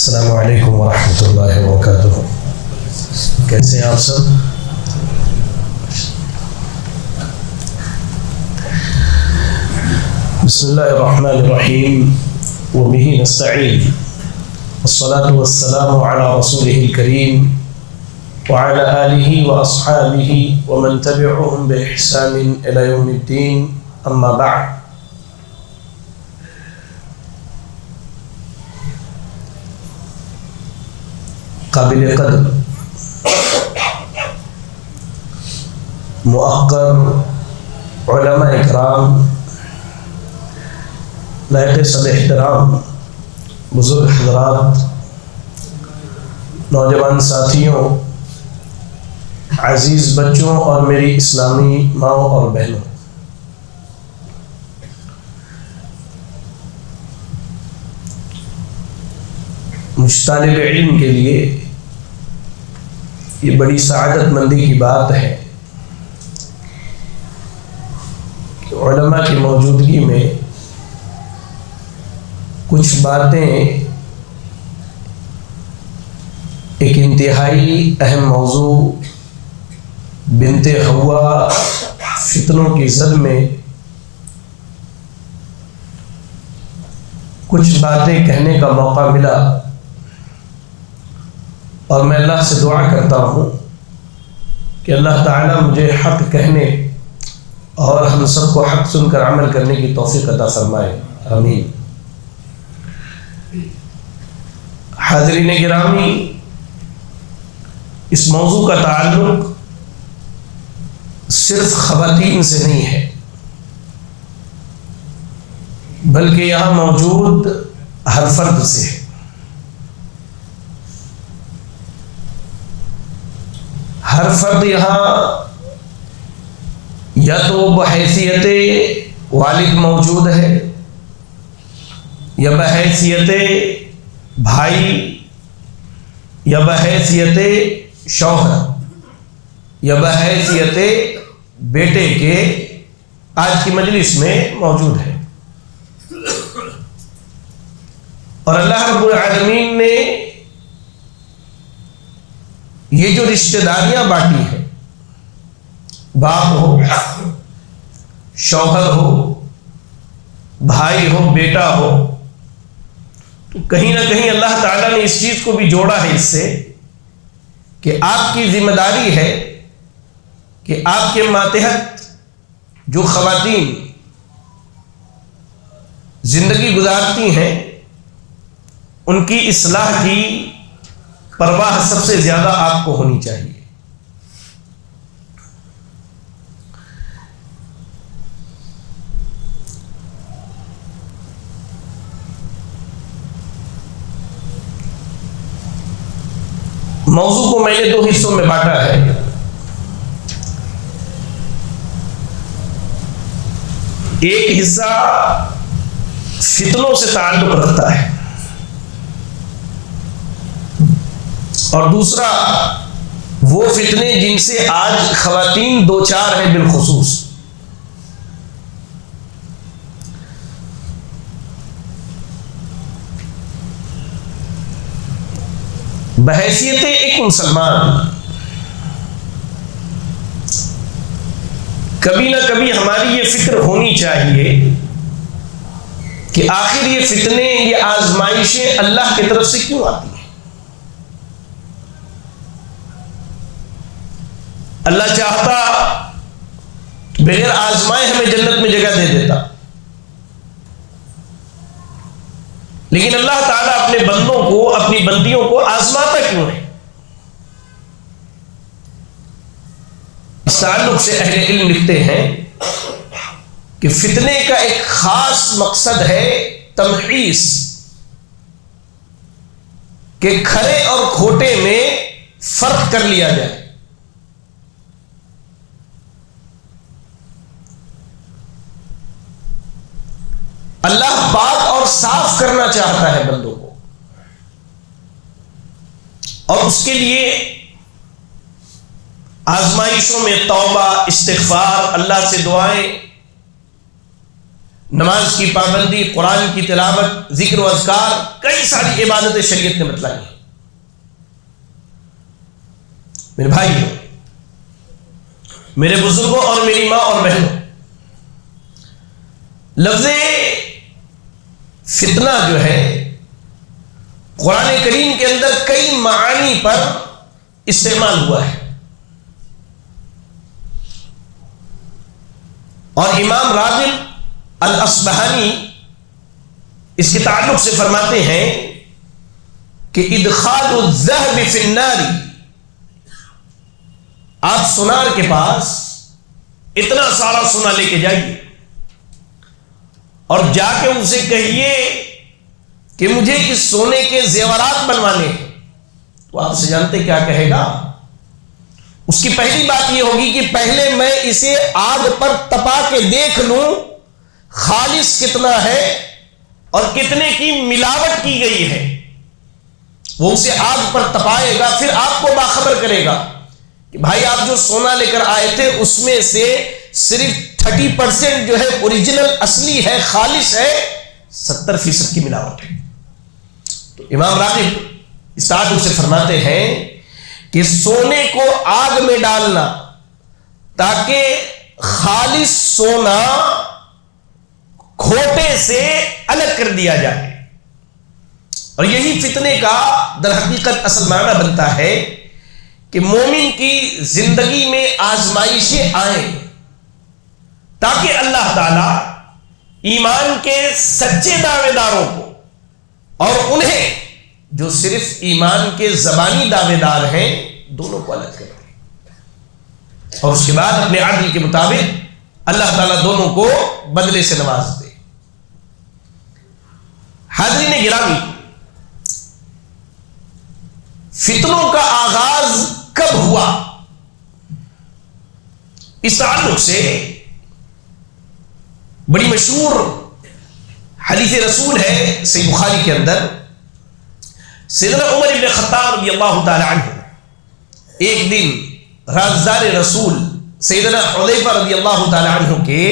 السلام علیکم ورحمۃ اللہ وبرکاتہ. کیسے ہیں آپ سب؟ بسم اللہ الرحمن الرحیم وبہ نستعین والصلاة والسلام علی رسولہ الکریم وعلی آلہ واصحابہ ومن تبعهم بإحسان الی یوم الدین. اما بعد. قابل قدر مؤقر علماء اکرام، لائق صد احترام بزرگ حضرات، نوجوان ساتھیوں، عزیز بچوں اور میری اسلامی ماؤں اور بہنوں، مجھ طالب علم کے لیے یہ بڑی سعادت مندی کی بات ہے کہ علماء کی موجودگی میں کچھ باتیں ایک انتہائی اہم موضوع بنت حوا فتنوں کی زد میں کچھ باتیں کہنے کا موقع ملا، اور میں اللہ سے دعا کرتا ہوں کہ اللہ تعالیٰ مجھے حق کہنے اور ہم سب کو حق سن کر عمل کرنے کی توفیق عطا فرمائے، آمین. حاضرین گرامی، اس موضوع کا تعلق صرف خواتین سے نہیں ہے، بلکہ یہاں موجود ہر فرد سے ہے. ہر فرد یہاں یا تو بحیثیت والد موجود ہے، یا بحیثیت بھائی، یا بحیثیت شوہر، یا بحیثیت بیٹے کے آج کی مجلس میں موجود ہے. اور اللہ رب العالمین نے یہ جو رشتہ داریاں بانٹی ہیں، باپ ہو، شوہر ہو، بھائی ہو، بیٹا ہو، تو کہیں نہ کہیں اللہ تعالیٰ نے اس چیز کو بھی جوڑا ہے اس سے کہ آپ کی ذمہ داری ہے کہ آپ کے ماتحت جو خواتین زندگی گزارتی ہیں ان کی اصلاح کی پرواہ سب سے زیادہ آپ کو ہونی چاہیے. موضوع کو میں نے 2 حصوں میں بانٹا ہے. ایک حصہ فتنوں سے تعلق رکھتا ہے، اور دوسرا وہ فتنے جن سے آج خواتین دوچار ہیں بالخصوص. بحیثیت ایک مسلمان کبھی نہ کبھی ہماری یہ فکر ہونی چاہیے کہ آخر یہ فتنے، یہ آزمائشیں اللہ کی طرف سے کیوں آتی ہیں؟ اللہ چاہتا بغیر آزمائے ہمیں جنت میں جگہ دے دیتا، لیکن اللہ تعالیٰ اپنے بندوں کو، اپنی بندیوں کو آزماتا کیوں ہے؟ اس تعلق سے اہل علم لکھتے ہیں کہ فتنے کا ایک خاص مقصد ہے تمحیص، کہ کھرے اور کھوٹے میں فرق کر لیا جائے. اللہ پاک اور صاف کرنا چاہتا ہے بندوں کو، اور اس کے لیے آزمائشوں میں توبہ، استغفار، اللہ سے دعائیں، نماز کی پابندی، قرآن کی تلاوت، ذکر و اذکار، کئی ساری عبادتیں شریعت نے بتلائی ہیں۔ میرے بھائیو، میرے بزرگوں اور میری ماں اور بہنوں، لفظ فتنہ جو ہے قرآن کریم کے اندر کئی معانی پر استعمال ہوا ہے، اور امام راغب الاصبہانی اس کے تعلق سے فرماتے ہیں کہ ادخال الذهب فی النار، آپ سونار کے پاس اتنا سارا سونا لے کے جائیے اور جا کے ان سے کہیے کہ مجھے اس سونے کے زیورات بنوانے ہیں، تو آپ سے جانتے کیا کہے گا؟ اس کی پہلی بات یہ ہوگی کہ پہلے میں اسے آگ پر تپا کے دیکھ لوں خالص کتنا ہے اور کتنے کی ملاوٹ کی گئی ہے۔ وہ اسے آگ پر تپائے گا، پھر آپ کو باخبر کرے گا کہ بھائی آپ جو سونا لے کر آئے تھے اس میں سے صرف 30% جو ہے اوریجنل اصلی ہے، خالص ہے، 70% کی ملاوٹ ہے۔ تو امام راغب اس تعلق سے فرماتے ہیں کہ سونے کو آگ میں ڈالنا تاکہ خالص سونا کھوٹے سے الگ کر دیا جائے، اور یہی فتنے کا در حقیقت اصل معنی بنتا ہے کہ مومن کی زندگی میں آزمائشیں آئیں تاکہ اللہ تعالی ایمان کے سچے دعوے داروں کو اور انہیں جو صرف ایمان کے زبانی دعوے دار ہیں دونوں کو الگ کر دے، اور اس کے بعد اپنے عدل کے مطابق اللہ تعالیٰ دونوں کو بدلے سے نواز دے۔ حاضرین گرامی، فتنوں کا آغاز کب ہوا؟ اس تعلق سے بڑی مشہور حدیث رسول ہے صحیح بخاری کے اندر، سیدنا عمر بن خطاب رضی اللہ تعالی عنہ ایک دن رازدار رسول سیدنا حذیفہ رضی اللہ تعالی عنہ کے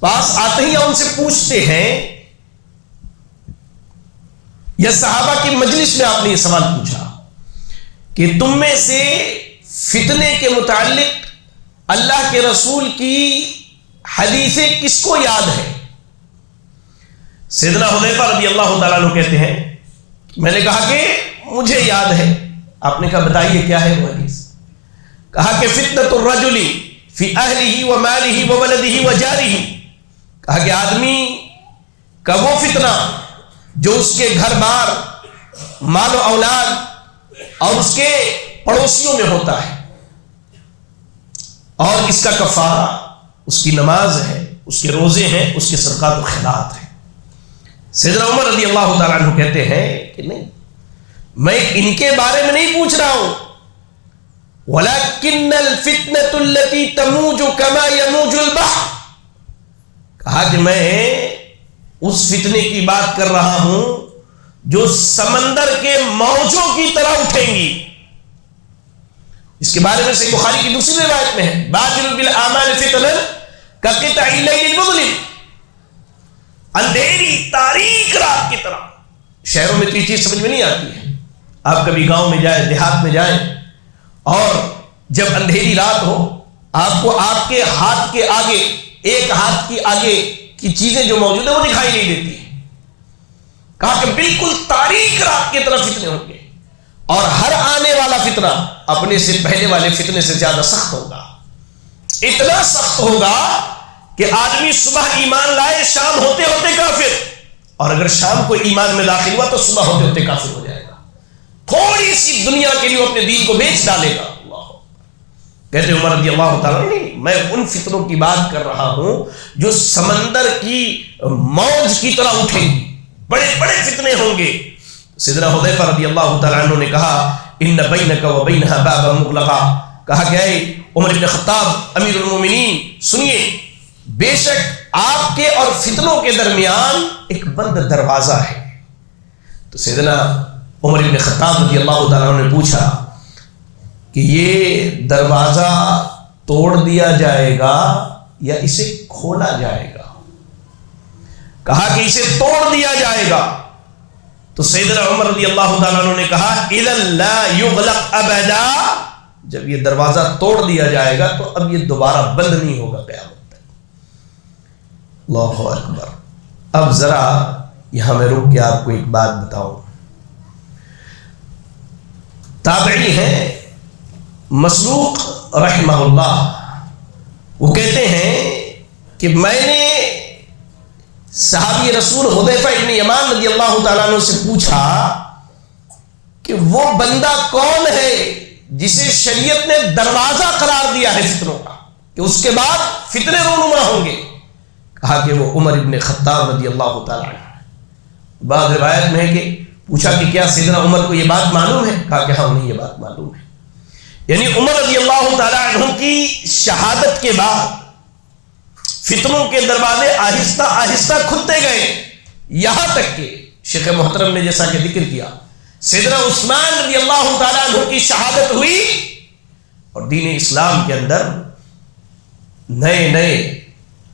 پاس آتے ہی ان سے پوچھتے ہیں، یا صحابہ کی مجلس میں آپ نے یہ سوال پوچھا کہ تم میں سے فتنے کے متعلق اللہ کے رسول کی حدیثیں کس کو یاد ہے؟ سیدنا حذیفہ رضی اللہ تعالیٰ عنہ کہتے ہیں میں نے کہا کہ مجھے یاد ہے۔ آپ نے کہا بتائیے کیا ہے وہ حدیث؟ کہا کہ فتنۃ الرجل فی اہلہ و مالہ و ولدہ و جارہ، کہا کہ آدمی کا وہ فتنہ جو اس کے گھر بار، مال و اولاد اور اس کے پڑوسیوں میں ہوتا ہے، اور اس کا کفارہ اس کی نماز ہے، اس کے روزے ہیں، اس کے صدقات و خیرات ہیں۔ سیدنا عمر رضی اللہ تعالیٰ عنہ کہتے ہیں کہ نہیں، میں ان کے بارے میں نہیں پوچھ رہا ہوں، وَلَكِنَّ الْفِتْنَةُ الَّتِي تَمُوجُ كَمَا يَمُوجُ الْبَحْرُ، کہا کہ میں اس فتنے کی بات کر رہا ہوں جو سمندر کے موجوں کی طرح اٹھیں گی۔ اس کے بارے میں صحیح بخاری کی دوسری روایت میں ہے، بادر بالاعمال فتنا کقطع اللیل المظلم، اندھیری تاریک رات کی طرح۔ شہروں میں تو یہ چیز سمجھ میں نہیں آتی ہے، آپ کبھی گاؤں میں جائیں، دیہات میں جائیں، اور جب اندھیری رات ہو آپ کو آپ کے ہاتھ کے آگے، ایک ہاتھ کی آگے کی چیزیں جو موجود ہیں وہ دکھائی نہیں دیتی۔ کہا کہ بالکل تاریک رات کی طرح فتنے ہوں گے، اور ہر آنے والا فتنہ اپنے سے پہلے والے فتنے سے زیادہ سخت ہوگا، اتنا سخت ہوگا کہ آدمی صبح ایمان لائے، شام ہوتے ہوتے کافر، اور اگر شام کو ایمان میں داخل ہوا تو صبح ہوتے ہوتے کافر ہو جائے گا، تھوڑی سی دنیا کے لیے اپنے دین کو بیچ ڈالے گا۔ کہتے عمر رضی اللہ تعالیٰ نہیں، میں ان فتنوں کی بات کر رہا ہوں جو سمندر کی موج کی طرح اٹھیں گی، بڑے بڑے فتنے ہوں گے۔ سیدنا حذیفہ رضی اللہ تعالیٰ عنہ نے کہا ان بینک و بینھا بابا مغلقا، کہا کہ اے عمر بن خطاب امیر المومنین سنیے، بے شک آپ کے اور فتنوں کے درمیان ایک بند دروازہ ہے۔ تو سیدنا عمر بن خطاب رضی اللہ تعالیٰ عنہ نے پوچھا کہ یہ دروازہ توڑ دیا جائے گا یا اسے کھولا جائے گا؟ کہا کہ اسے توڑ دیا جائے گا. تو سیدنا عمر رضی اللہ تعالیٰ عنہ نے کہا اِذًا لَا يُغْلَقْ أَبَدًا، جب یہ دروازہ توڑ دیا جائے گا تو اب یہ دوبارہ بند نہیں ہوگا قیامت تک. اللہ اکبر. اب ذرا یہاں میں رک کے آپ کو ایک بات بتاؤں. تابعی ہیں مسروق رحمہ اللہ، وہ کہتے ہیں کہ میں نے صحابی رسول حذیفہ ابن یمان رضی اللہ تعالیٰ عنہ سے پوچھا کہ وہ بندہ کون ہے جسے شریعت نے دروازہ قرار دیا ہے فتنوں کا، کہ اس کے بعد فتنے رونما ہوں گے. کہا کہ وہ عمر ابن خطاب رضی اللہ تعالیٰ عنہ. بعض روایت میں ہے کہ پوچھا کہ کیا سیدنا عمر کو یہ بات معلوم ہے؟ کہا کہ ہاں انہیں یہ بات معلوم ہے. یعنی عمر رضی اللہ تعالیٰ عنہ کی شہادت کے بعد فتنوں کے دروازے آہستہ آہستہ کھلتے گئے، یہاں تک کہ شیخ محترم نے جیسا کہ ذکر کیا سیدنا عثمان رضی اللہ تعالیٰ عنہ کی شہادت ہوئی اور دین اسلام کے اندر نئے نئے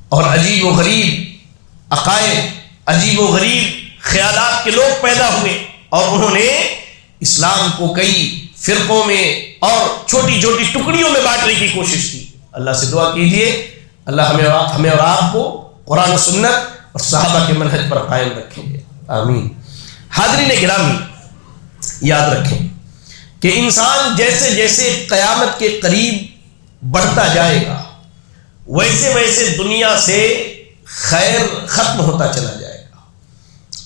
اور عجیب و غریب عقائد، عجیب و غریب خیالات کے لوگ پیدا ہوئے اور انہوں نے اسلام کو کئی فرقوں میں اور چھوٹی چھوٹی ٹکڑیوں میں بانٹنے کی کوشش کی. اللہ سے دعا کیجیے اللہ ہمیں اور آپ کو قرآن و سنت اور صحابہ کے منہج پر قائم رکھیں گے. آمین. حاضرین گرامی، یاد رکھیں کہ انسان جیسے جیسے قیامت کے قریب بڑھتا جائے گا ویسے ویسے دنیا سے خیر ختم ہوتا چلا جائے گا.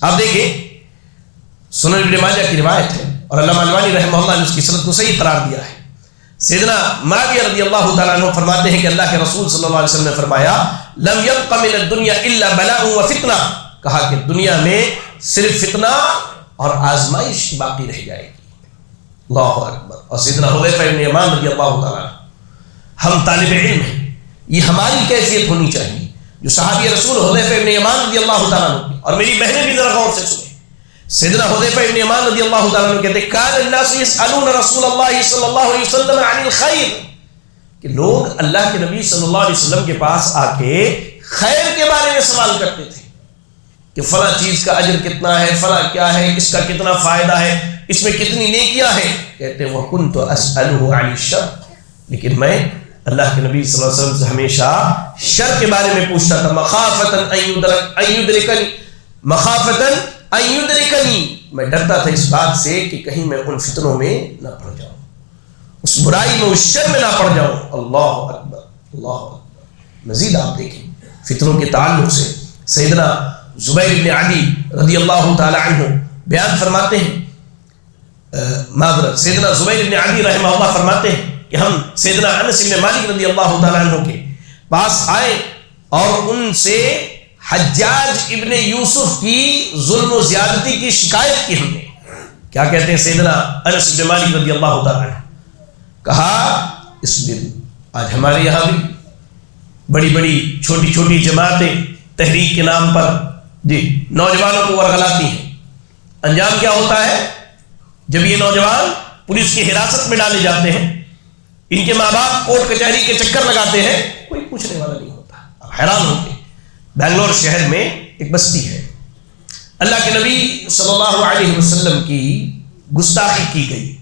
آپ دیکھیں سنن ابن ماجہ کی روایت ہے اور علامہ البانی رحمہ اللہ نے اس کی سند کو صحیح قرار دیا ہے. سیدنا معاویہ رضی اللہ تعالیٰ عنہ فرماتے ہیں کہ اللہ کے رسول صلی اللہ علیہ وسلم نے فرمایا لم يبق من الدنيا الا بلاء وفتنہ، کہا کہ دنیا میں صرف فتنہ اور آزمائش باقی رہ جائے گی. اللہ اکبر. اور سیدنا حذیفہ ابن یمان رضی اللہ تعالیٰ عنہ، ہم طالب علم ہیں، یہ ہماری کیفیت ہونی چاہیے جو صحابی رسول حذیفہ ابن یمان رضی اللہ تعالیٰ عنہ کی. اور میری بہنیں بھی ذرا غور سے سنیں. سیدنا حذیفہ ابن یمان رضی اللہ تعالیٰ عنہ کہتے ہیں کان الناس یسألون رسول اللہ صلی اللہ علیہ وسلم عن الخیر، کہ لوگ اللہ کے نبی صلی اللہ علیہ وسلم کے پاس آ کے خیر کے بارے میں سوال کرتے تھے کہ فلاں چیز کا اجر کتنا ہے، فلاں کیا ہے، اس کا کتنا فائدہ ہے، اس میں کتنی نیکیاں ہیں. کہتے ہیں وَكُنْتُ أَسْأَلُهُ عَنِ الشَّرِّ، لیکن میں اللہ کے نبی صلی اللہ علیہ وسلم سے ہمیشہ شر کے بارے میں پوچھتا تھا. مخافةً ان یدرکنی، میں ڈرتا تھا اس بات سے کہ کہیں میں ان فتنوں میں نہ پڑ جاؤں، اس برائی میں، اس شر میں نہ پڑ جاؤں. اللہ اکبر. اللہ اکبر. مزید آپ دیکھیں فتنوں کے تعلق سے سیدنا زبیر بن عدی رضی اللہ تعالی عنہ بیان فرماتے ہیں، معذرت سیدنا زبیر بن عدی رحمہ اللہ فرماتے ہیں کہ ہم سیدنا انس بن مالک رضی اللہ تعالی عنہ کے پاس آئے اور ان سے حجاج ابن یوسف کی ظلم و زیادتی کی شکایت کی. ہم نے کیا کہتے ہیں سیدنا انس بن مالک رضی اللہ تعالی عنہ، کہا اس دن آج ہمارے یہاں بھی بڑی بڑی چھوٹی چھوٹی جماعتیں تحریک کے نام پر نوجوانوں کو ورغلاتی ہیں. انجام کیا ہوتا ہے؟ جب یہ نوجوان پولیس کی حراست میں ڈالے جاتے ہیں، ان کے ماں باپ کورٹ کچہری کے چکر لگاتے ہیں، کوئی پوچھنے والا نہیں ہوتا. آپ حیران ہوتے. بنگلور شہر میں ایک بستی ہے، اللہ کے نبی صلی اللہ علیہ وسلم کی گستاخی کی گئی.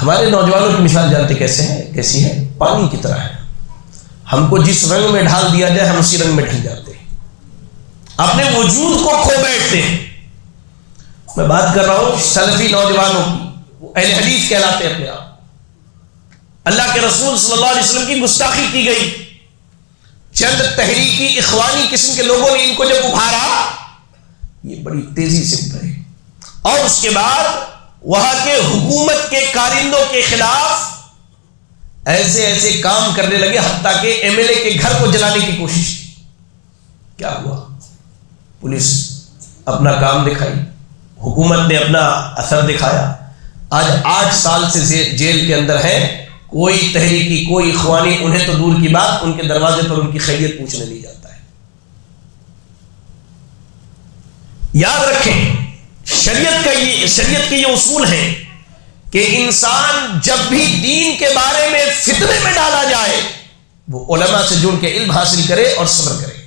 ہمارے نوجوانوں کی مثال جانتے کیسی ہے؟ پانی کی طرح ہے. ہم کو جس رنگ میں ڈھال دیا جائے ہم اسی رنگ میں ڈھل جاتے ہیں، اپنے وجود کو کھو بیٹھتے ہیں. میں بات کر رہا ہوں سلفی نوجوانوں کی، وہ اہل حدیث کہلاتے ہیں اپنے آپ. اللہ کے رسول صلی اللہ علیہ وسلم کی گستاخی کی گئی. چند تحریکی اخوانی قسم کے لوگوں نے ان کو جب ابھارا، یہ بڑی تیزی سے ابھرے اور اس کے بعد وہاں کے حکومت کے کارندوں کے خلاف ایسے ایسے کام کرنے لگے، حتیٰ کہ ایم ایل اے کے گھر کو جلانے کی کوشش کی. کیا ہوا؟ پولیس اپنا کام دکھائی، حکومت نے اپنا اثر دکھایا. آج 8 سال سے جیل کے اندر ہے. کوئی تحریکی، کوئی اخوانی، انہیں تو دور کی بات، ان کے دروازے پر ان کی خیریت پوچھنے نہیں جاتا ہے. یاد رکھیں شریعت کے یہ اصول ہیں کہ انسان جب بھی دین کے بارے میں فتنے میں ڈالا جائے، وہ علماء سے جڑ کے علم حاصل کرے اور صبر کرے،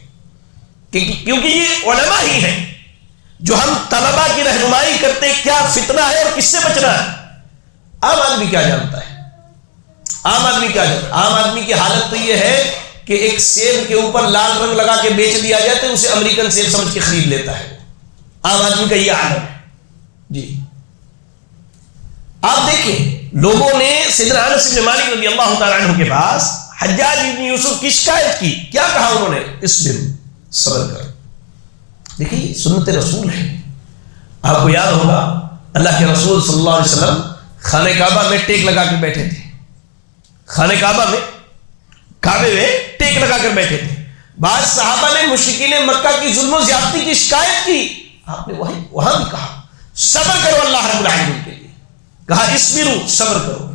کیونکہ یہ علماء ہی ہیں جو ہم طلباء کی رہنمائی کرتے کیا فتنہ ہے اور کس سے بچنا ہے۔ عام آدمی کیا جانتا ہے؟ عام آدمی کیا جانتا ہے؟ عام آدمی کی حالت تو یہ ہے کہ ایک سیب کے اوپر لال رنگ لگا کے بیچ دیا جائے تو اسے امریکن سیب سمجھ کے خرید لیتا ہے۔ عام آدمی کا یہ عالم ہے جی۔ آپ دیکھیں لوگوں نے سیدنا انس بن مالک رضی اللہ تعالیٰ عنہ کے پاس حجاج بن یوسف کی شکایت کی، کیا کہا انہوں نے؟ اصبر، صبر کر۔ دیکھیے سنت رسول ہے، آپ کو یاد ہوگا اللہ کے رسول صلی اللہ علیہ وسلم خانہ کعبہ میں ٹیک لگا کے بیٹھے تھے، خانہ کعبہ میں کعبے میں ٹیک لگا کر بیٹھے تھے۔ بعض صحابہ نے مشرکین مکہ کی ظلم و زیادتی کی شکایت کی، آپ نے وہاں بھی کہا صبر کرو اللہ رب العالمین کے لیے، کہا اسبروا، صبر کرو،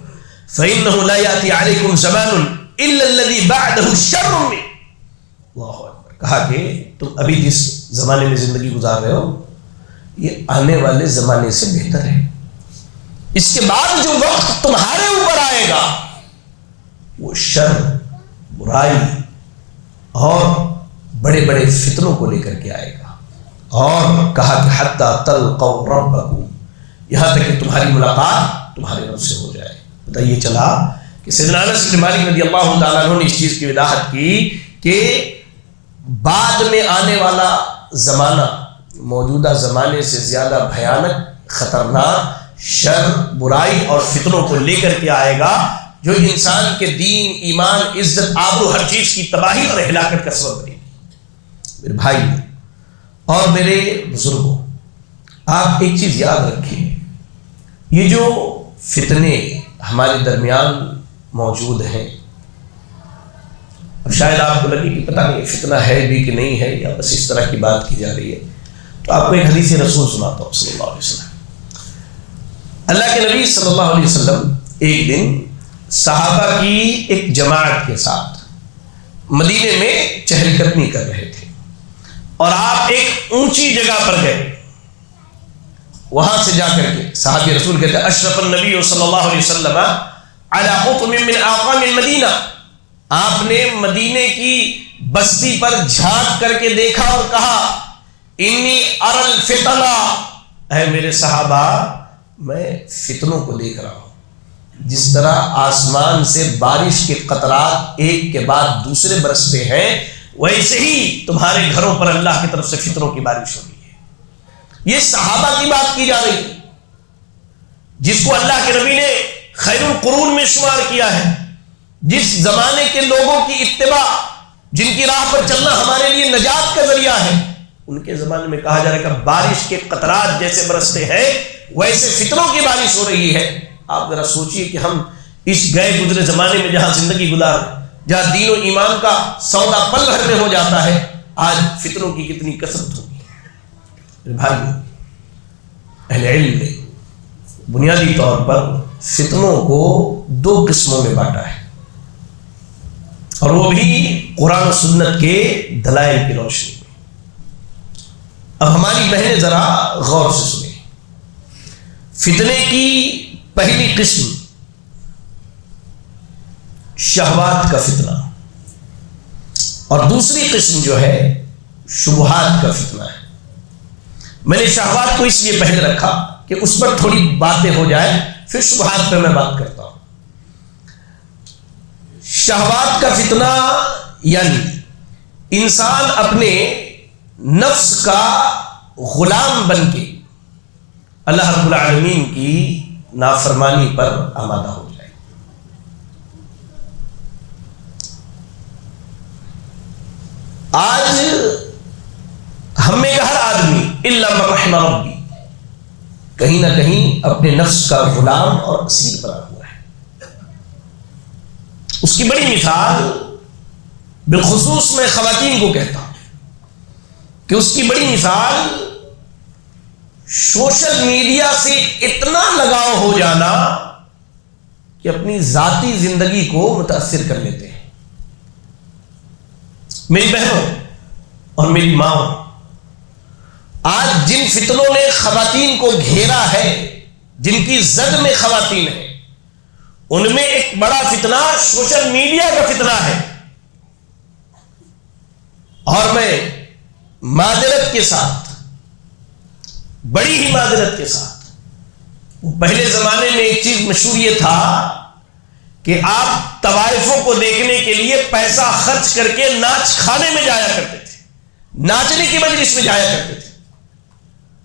فإنه لا يأتي عليكم زمان إلا الذي بعده شر منه۔ اللہ اکبر، کہا کہ تم ابھی جس زمانے میں زندگی گزار رہے ہو یہ آنے والے زمانے سے بہتر ہے، اس کے بعد جو وقت تمہارے اوپر آئے گا وہ شر، برائی اور بڑے بڑے فتنوں کو لے کر کے آئے گا۔ اور کہا کہ حتی تلقوا ربکم، یہاں تک کہ تمہاری ملاقات تمہارے رب سے ہو جائے۔ پتہ یہ چلا کہ سیدنا انس بن مالک رضی اللہ تعالیٰ عنہ نے اس چیز کی وضاحت کی کہ بعد میں آنے والا زمانہ موجودہ زمانے سے زیادہ بھیانک، خطرناک، شر، برائی اور فتنوں کو لے کر کے آئے گا جو انسان کے دین، ایمان، عزت، آبرو، ہر چیز کی تباہی اور ہلاکت کا سبب بنے گی۔ میرے بھائی اور میرے بزرگوں، آپ ایک چیز یاد رکھیں، یہ جو فتنے ہمارے درمیان موجود ہیں، اب شاید آپ کو لگے کہ پتہ نہیں فتنہ ہے بھی کہ نہیں ہے یا بس اس طرح کی بات کی جا رہی ہے، تو آپ کو ایک حدیث رسول سناتا ہوں صلی اللہ علیہ وسلم۔ اللہ کے نبی صلی اللہ علیہ وسلم ایک دن صحابہ کی ایک جماعت کے ساتھ مدینے میں چہل قدمی کر رہے تھے، اور آپ ایک اونچی جگہ پر گئے۔ وہاں سے جا کر کے صحابی رسول کہتے ہیں اشرف النبی صلی اللہ علیہ وسلم علی قطم من اقام المدینہ، آپ نے مدینے کی بستی پر جھانک کر کے دیکھا اور کہا انی اری الفتنہ، اے میرے صحابہ میں فتنوں کو دیکھ رہا ہوں۔ جس طرح آسمان سے بارش کے قطرات ایک کے بعد دوسرے برستے ہیں، ویسے ہی تمہارے گھروں پر اللہ کی طرف سے فتنوں کی بارش ہو رہی ہے۔ یہ صحابہ کی بات کی جا رہی ہے جس کو اللہ کے نبی نے خیر القرون میں شمار کیا ہے، جس زمانے کے لوگوں کی اتباع، جن کی راہ پر چلنا ہمارے لیے نجات کا ذریعہ ہے، ان کے زمانے میں کہا جا رہا ہے کہ بارش کے قطرات جیسے برستے ہیں ویسے فتنوں کی بارش ہو رہی ہے۔ آپ ذرا سوچئے کہ ہم اس گئے گزرے زمانے میں جہاں زندگی گزار، جہاں دین و ایمان کا سودا پل بھر میں ہو جاتا ہے، آج فتنوں کی کتنی کثرت ہوگی۔ بھائی اہل علم نے بنیادی طور پر فتنوں کو دو قسموں میں بانٹا ہے، اور وہ بھی قرآن و سنت کے دلائل کی روشنی میں۔ اب ہماری بہنیں ذرا غور سے سنیں، فتنے کی پہلی قسم شہوات کا فتنہ، اور دوسری قسم جو ہے شبہات کا فتنہ ہے۔ میں نے شہوات کو اس لیے پہلے رکھا کہ اس پر تھوڑی باتیں ہو جائے، پھر شبہات پہ میں بات کرتا ہوں۔ شہوات کا فتنہ یعنی انسان اپنے نفس کا غلام بن کے اللہ رب العالمین کی نافرمانی پر آمادہ ہو جائے۔ آج ہم میں کا ہر آدمی الا من رحم ربی کہیں نہ کہیں اپنے نفس کا غلام اور اسیر بنا ہوا ہے۔ اس کی بڑی مثال بالخصوص میں خواتین کو کہتا ہوں کہ اس کی بڑی مثال سوشل میڈیا سے اتنا لگاؤ ہو جانا کہ اپنی ذاتی زندگی کو متاثر کر لیتے ہیں۔ میری بہنوں اور میری ماں، آج جن فتنوں نے خواتین کو گھیرا ہے، جن کی زد میں خواتین ہیں، ان میں ایک بڑا فتنہ سوشل میڈیا کا فتنہ ہے۔ اور میں معذرت کے ساتھ، بڑی ہی معذرت کے ساتھ، وہ پہلے زمانے میں ایک چیز مشہور یہ تھا کہ آپ طوائفوں کو دیکھنے کے لیے پیسہ خرچ کر کے ناچ کھانے میں جایا کرتے تھے، ناچنے کی مجلس میں جایا کرتے تھے۔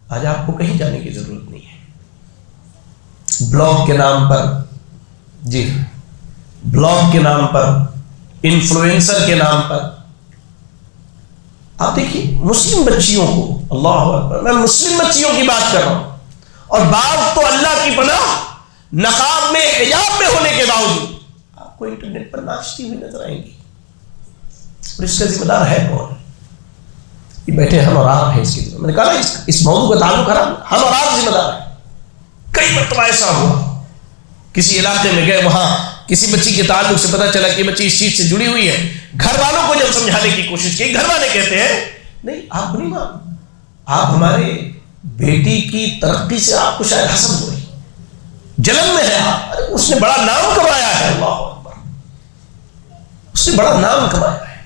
آج آپ کو کہیں جانے کی ضرورت نہیں ہے، بلاگ کے نام پر، جی بلاگ کے نام پر، انفلوئنسر کے نام پر، آپ دیکھیے مسلم بچیوں کو، اللہ اکبر، میں مسلم بچیوں کی بات کر رہا ہوں، اور بعض تو اللہ کی پناہ نقاب میں، حجاب میں ہونے کے باوجود آپ کو انٹرنیٹ پر ناچتی ہوئی نظر آئیں گی، اور اس کا ذمہ دار ہے کون؟ یہ بیٹھے ہم اور آپ ہیں اس کی ذمہ۔ میں نے کہا اس موضوع کا تعلق ہم اور آپ ذمہ دار ہیں۔ کئی مرتبہ ایسا ہوا، کسی علاقے میں گئے، وہاں کسی بچی کے تعلق سے پتہ چلا کہ بچی اس چیز سے جڑی ہوئی ہے، گھر والوں کو جب سمجھانے کی کوشش کی، گھر والے کہتے ہیں نہیں آپ نہیں مان، آپ ہمارے بیٹی کی ترقی سے آپ کو شاید حسد ہو رہی، جلن میں ہے، اس نے بڑا نام کمایا ہے، اللہ اکبر، اس نے بڑا نام کمایا ہے۔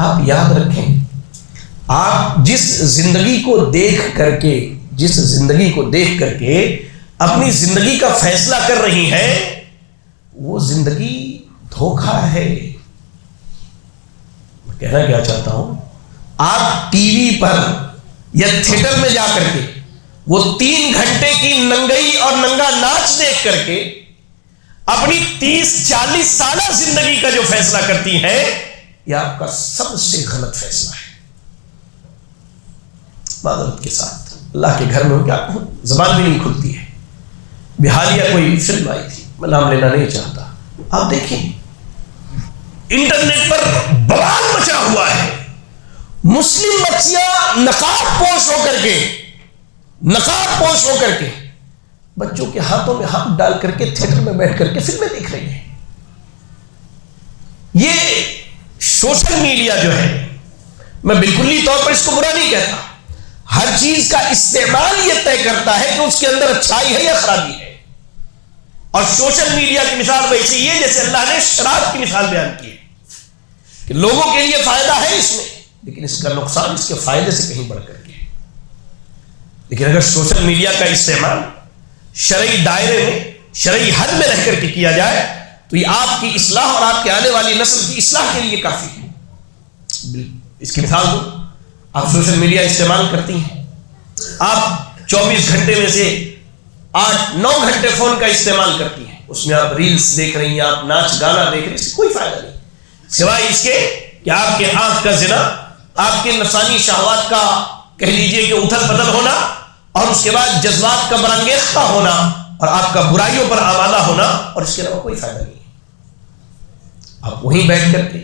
آپ یاد رکھیں، آپ جس زندگی کو دیکھ کر کے اپنی زندگی کا فیصلہ کر رہی ہیں، وہ زندگی دھوکہ ہے۔ میں کہنا کیا چاہتا ہوں، آپ ٹی وی پر یا تھیٹر میں جا کر کے وہ 3 گھنٹے کی ننگئی اور ننگا ناچ دیکھ کر کے اپنی 30-40 سالہ زندگی کا جو فیصلہ کرتی ہیں، یہ آپ کا سب سے غلط فیصلہ ہے۔ معذرت کے ساتھ، اللہ کے گھر میں ہو، کیا زبان بھی نہیں کھلتی ہے۔ بحالیہ کوئی فلم آئی تھی، میں نام لینا نہیں چاہتا، آپ دیکھیں انٹرنیٹ پر بوال مچا ہوا ہے، مسلم بچیاں نقاب پوش ہو کر کے بچوں کے ہاتھوں میں ہاتھ ڈال کر کے تھیٹر میں بیٹھ کر کے فلمیں دیکھ رہی ہیں۔ یہ سوشل میڈیا جو ہے، میں بالکلی طور پر اس کو برا نہیں کہتا، ہر چیز کا استعمال یہ طے کرتا ہے کہ اس کے اندر اچھائی ہے یا خرابی ہے، اور سوشل میڈیا کی مثال ویسے ہی ہے جیسے اللہ نے شراب کی مثال بیان کی ہے کہ لوگوں کے لیے فائدہ ہے اس میں، لیکن اس کا نقصان اس کے فائدے سے کہیں بڑھ کر کے ہے۔ لیکن اگر سوشل میڈیا کا استعمال شرعی دائرے میں، شرعی حد میں رہ کر کے کیا جائے تو یہ آپ کی اصلاح اور آپ کے آنے والی نسل کی اصلاح کے لیے کافی ہے۔ اس کی مثال دو، آپ سوشل میڈیا استعمال کرتی ہیں، آپ 24 گھنٹے میں سے 8-9 گھنٹے فون کا استعمال کرتی ہیں، اس میں آپ ریلز دیکھ رہی ہیں، آپ ناچ گانا دیکھ رہی ہیں، اس سے کوئی فائدہ نہیں سوائے اس کے کہ آپ کے آنکھ کا زنا، آپ کے نفسانی شہوات کا کہہ لیجئے کہ اتھل پتل ہونا، اور اس کے بعد جذبات کا برانگیختہ ہونا، اور آپ کا برائیوں پر آمادہ ہونا، اور اس کے علاوہ کوئی فائدہ نہیں ہے۔ آپ وہیں بیٹھ کر کے